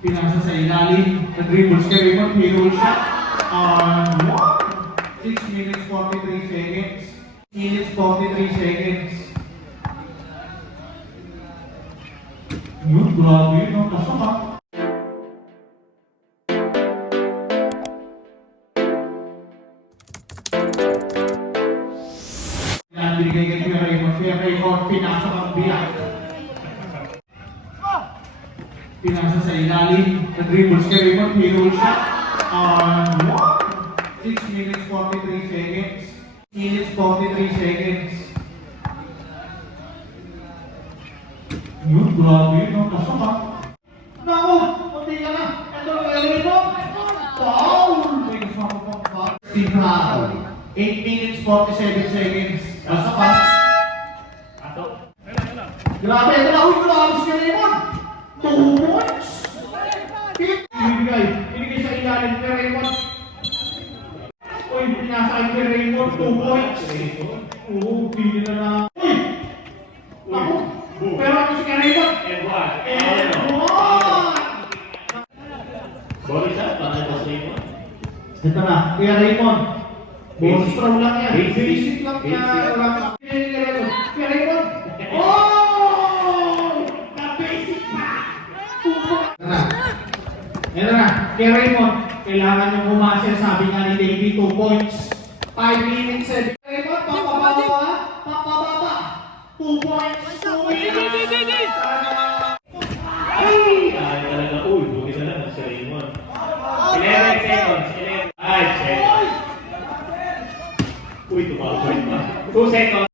Pinasa sa ilalim. Na-dribbles kay Raymond. Hero shot. 6 minutes 43 seconds. 6 minutes 43 seconds. Yun, grabe yun. Ang kasama. Yan, binigay kay Kuya Raymond. Kuya Raymond, pinasa ang biyak. Pinasa sa ilalim. Na-dribbles kay Raymond. Hero shot. 6 minutes 43 seconds. 6 minutes 43 seconds. Yun, grabe yun. Ang kasama. Naku! Kunti ka na. Ito ang gagawin mo. Foul! May kasama pang foul. Foul. 8 minutes 47 seconds. Basta pa. Grabe, ito na. Uy, grabe si Raymond. 2 points. Ibigay sa ilalim ni Raymond. Uy, pinasaan ni Raymond. 2 points. Oo, pili na na. Uy! Ako! Pero ano si Raymond? N1. Bonus shot, para sa Raymond. Ito na, Kuya Raymond. Bonus throw lang yan. Basic. Basic lang Basic. yan. Wala ka. Kuya Raymond. Oh! Na-basic pa! Ito na, Kuya Raymond. Kailangan niyong umasa. Sabi nga ni Davey, 2 points. 5 minutes. Raymond, papababa ha? Papababa. 2 points. 2 minutes. Ay, talaga. Uy, buti na lang si Raymond. 11 seconds. 5 seconds. Uy, tumawag pa. 2 seconds.